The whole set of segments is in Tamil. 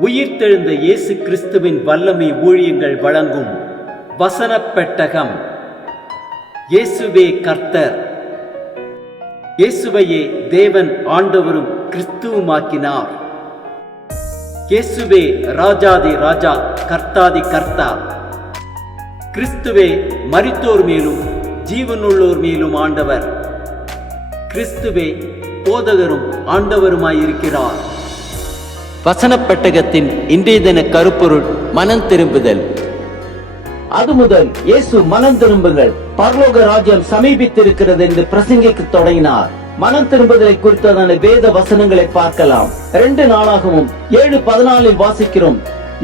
உயிர்த்தெழுந்த இயேசு கிறிஸ்துவின் வல்லமை ஊழியங்கள் வழங்கும் வசனப் பெட்டகம். இயேசுவே கர்த்தர். இயேசுவையே தேவன் ஆண்டவரும் கிறிஸ்துவுமாக்கினார். இயேசுவே ராஜாதி ராஜா, கர்த்தாதி கர்த்தா. கிறிஸ்துவே மரித்தோர் மேலும் ஜீவனுள்ளோர் மேலும் ஆண்டவர். கிறிஸ்துவே போதகரும் ஆண்டவருமாயிருக்கிறார். வசனப் பெட்டகத்தின் இன்றைய தின கருப்பொருள் மனம் திரும்புதல். அது முதல் இயேசு மனம் திரும்புங்கள், பரலோக ராஜ்யம் சமீபித்திருக்கிறது என்று பிரசங்கிக்க தொடங்கினார். மனம் திரும்புதலை குறித்ததான வேத வசனங்களை பார்க்கலாம். 2 நாளாகவும் 7:14 வாசிக்கிறோம்.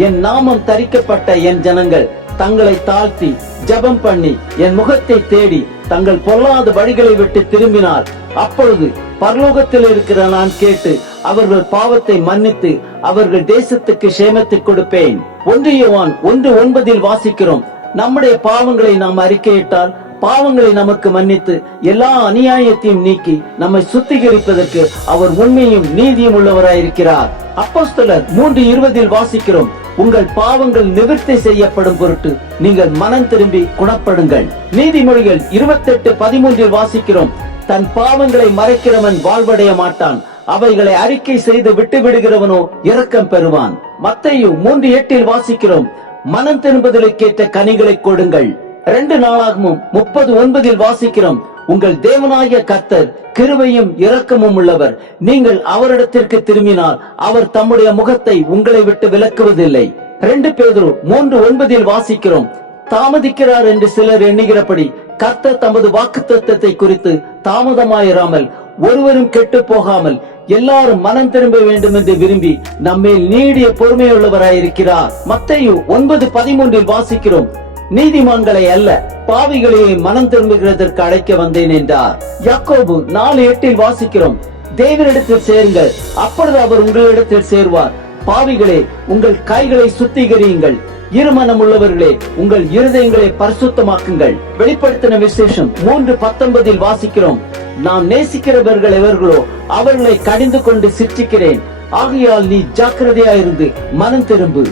என் நாமம் தரிக்கப்பட்ட என் ஜனங்கள் தங்களை தாழ்த்தி ஜெபம் பண்ணி என் முகத்தை தேடி தங்கள் பொல்லாத வழிகளை விட்டு திரும்பினார். அப்பொழுது பரலோகத்தில் இருக்கிற நான் கேட்டு அவர்கள் பாவத்தை மன்னித்து அவர்கள் தேசத்துக்கு சேமத்தை கொடுப்பேன். 1 யோவான் 1:9 வாசிக்கிறோம். நம்முடைய பாவங்களை நாம் அறிக்கையிட்டால் பாவங்களை நமக்கு மன்னித்து எல்லா அநியாயத்தையும் நீக்கி நம்மை சுத்திகரிப்பதற்கு அவர் உண்மையும் நீதியும் உள்ளவராயிருக்கிறார். அப்போஸ்தலர் 3:20 வாசிக்கிறோம். உங்கள் பாவங்கள் நிவர்த்தி செய்யப்படும் பொருட்டு நீங்கள் மனம் திரும்பி குணப்படுங்கள். நீதிமொழிகள் 28:13 வாசிக்கிறோம். தன் பாவங்களை மறைக்கிறவன் வாழ்வடைய மாட்டான், அவைகளை அறிக்கை செய்து விட்டு விடுகிறவனோ இரக்கம் பெறுவான். மத்தேயு 3:8 வாசிக்கிறோம். மனம் திரும்புதலுக்கேற்ற கனிகளை கொடுங்கள். 2 நாளாகவும் 30:9 வாசிக்கிறோம். உங்கள் தேவனாகிய கர்த்தர் கிருபையும் இரக்கமும் உள்ளவர். நீங்கள் அவரிடத்திற்கு திரும்பினால் அவர் தம்முடைய முகத்தை உங்களை விட்டு விலக்குவதில்லை. 2 பேதுரு 3:9 வாசிக்கிறோம். தாமதிக்கிறார் என்று சிலர் எண்ணுகிறபடி கர்த்தர் தமது வாக்குத்தத்தத்தை குறித்து தாமதமாயிராமல் ஒருவரும் கெட்டு போகாமல் எல்லாரும் மனம் திரும்ப வேண்டும் என்று விரும்பி நம்மேல் நீடிய பொறுமையுள்ளவராயிருக்கிறார். மத்தேயு 9:13 வாசிக்கிறோம். நீதிமான்களை அல்ல பாவிகளையே மனம் திரும்புகிறதற்கு அழைக்க வந்தேன் என்றார். யாக்கோபு 4:8 வாசிக்கிறோம். தேவனிடத்தில் சேருங்கள், அப்பொழுது அவர் உங்களிடத்தில் சேருவார். பாவிகளே, உங்கள் கைகளை சுத்திகரியுங்கள், இருமனம் உள்ளவர்களே, உங்கள் இருதயங்களை பரிசுத்தமாக்குங்கள். வெளிப்படுத்தின விசேஷம் 3:19 வாசிக்கிறோம். நாம் நேசிக்கிறவர்கள் எவர்களோ அவர்களை கடிந்து கொண்டு சிற்றிக்கிறேன், ஆகையால் நீ ஜாக்கிரதையாயிருந்து மனம் திரும்பு.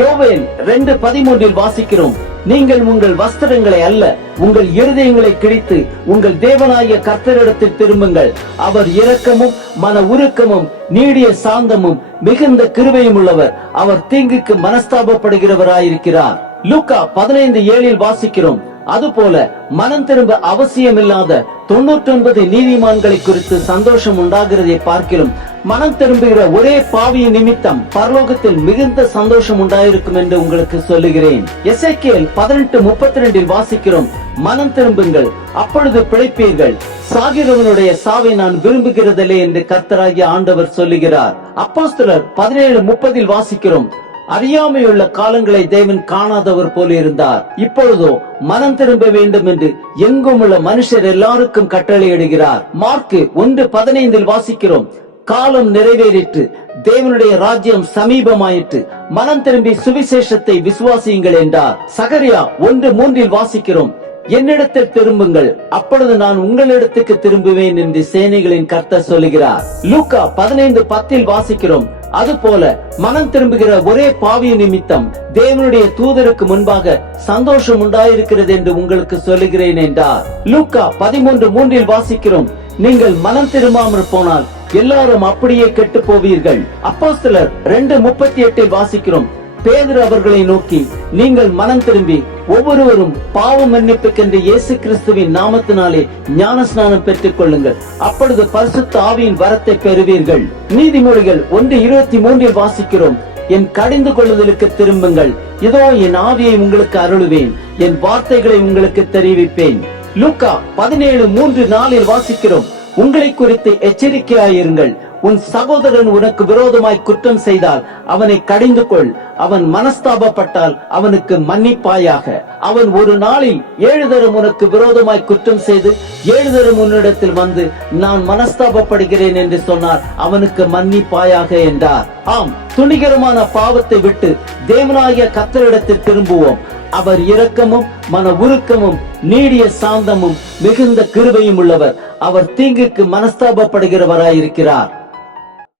யோவேல் 2:13 வாசிக்கிறோம். நீங்கள் உங்கள் வஸ்திரங்களை அல்ல உங்கள் இருதயங்களை கிழித்து உங்கள் தேவனாகிய கர்த்தரிடத்தில் திரும்புங்கள். அவர் இரக்கமும் மன உருக்கமும் நீடிய சாந்தமும் மிகுந்த கிருபையும் உள்ளவர். அவர் தீங்குக்கு மனஸ்தாபப்படுகிறவராயிருக்கிறார். லூக்கா 15:7 வாசிக்கிறோம். அதுபோல மனம் திரும்ப அவசியமில்லாத 99 நீதிமான்களை குறித்து சந்தோஷம் உண்டாகிறதை பார்க்கிறோம். மனம் திரும்புகிற ஒரே பாவியின் நிமித்தம் பரலோகத்தில் மிகுந்த சந்தோஷம் உண்டாயிருக்கும் என்று உங்களுக்கு சொல்லுகிறேன். எசேக்கியேல் 18:32 வாசிக்கிறோம். மனம் திரும்புங்கள், அப்பொழுது பிழைப்பீர்கள், சாகிறவனுடைய சாவை நான் விரும்புகிறதில்லை என்று கர்த்தராகிய ஆண்டவர் சொல்லுகிறார். அப்போஸ்தலர் 17:30 வாசிக்கிறோம். அறியாமையுள்ள காலங்களை தேவன் காணாதவர் போல இருந்தார், இப்பொழுதோ மனம் திரும்ப வேண்டும் என்று எங்கும் உள்ள மனுஷர் எல்லாருக்கும் கட்டளையிடுகிறார். மார்க்கு 1:15 வாசிக்கிறோம். காலம் நிறைவேறிற்று, தேவனுடைய ராஜ்யம் சமீபமாயிற்று, மனம் திரும்பி சுவிசேஷத்தை விசுவாசியுங்கள் என்றார். சகரியா 1:3 வாசிக்கிறோம். என்னிடத்தில் திரும்புங்கள், அப்பொழுது நான் உங்களிடத்துக்கு திரும்புவேன் என்று சேனைகளின் கர்த்தர் சொல்லுகிறார். லூக்கா 15:10 வாசிக்கிறோம். அதுபோல மனம் திரும்புகிற ஒரே பாவிய நிமித்தம் தேவனுடைய தூதருக்கு முன்பாக சந்தோஷம் உண்டாயிருக்கிறது என்று உங்களுக்கு சொல்லுகிறேன் என்றார். லூக்கா 13:3 வாசிக்கிறோம். நீங்கள் மனம் திரும்பாமல் போனால் எல்லாரும் அப்படியே கெட்டு போவீர்கள். அப்போஸ்தலர் 2:38 வாசிக்கிறோம். பேதுரு அவர்களை நோக்கி, நீங்கள் மனம் திரும்பி ஒவ்வொருவரும் பாவ மன்னிப்புக்கென்று இயேசு கிறிஸ்துவின் நாமத்தினாலே ஞான ஸ்நானம் பெற்றுக் கொள்ளுங்கள், அப்பொழுது பரிசுத்த ஆவியின் வரத்தை பெறுவீர்கள். நீதிமொழிகள் 1:23 வாசிக்கிறோம். என் கடிந்து கொள்ளுதலுக்கு திரும்புங்கள், இதோ என் ஆவியை உங்களுக்கு அருளுவேன், என் வார்த்தைகளை உங்களுக்கு தெரிவிப்பேன். லூக்கா 17:3-4 வாசிக்கிறோம். உங்களை குறித்து எச்சரிக்கையாயிருங்கள். உன் சகோதரன் உனக்கு விரோதமாய் குற்றம் செய்தால் அவனை கடிந்து கொள், அவன் மனஸ்தாபப்பட்டால் அவனுக்கு மன்னிப்பாயாக. அவன் ஒரு நாளில் 7 தரம் உனக்கு விரோதமாய் குற்றம் செய்து 7 தரம் உன்னிடத்தில் வந்து நான் மனஸ்தாபப்படுகிறேன் என்று சொன்னார், அவனுக்கு மன்னிப்பாயாக என்றார். ஆம், துணிகரமான பாவத்தை விட்டு தேவனாகிய கர்த்தரிடத்தில் திரும்புவோம். அவர் இரக்கமும் மன உருக்கமும் நீடிய சாந்தமும் மிகுந்த கிருபையும் உள்ளவர். அவர் தீங்குக்கு மனஸ்தாபப்படுகிறவராயிருக்கிறார்.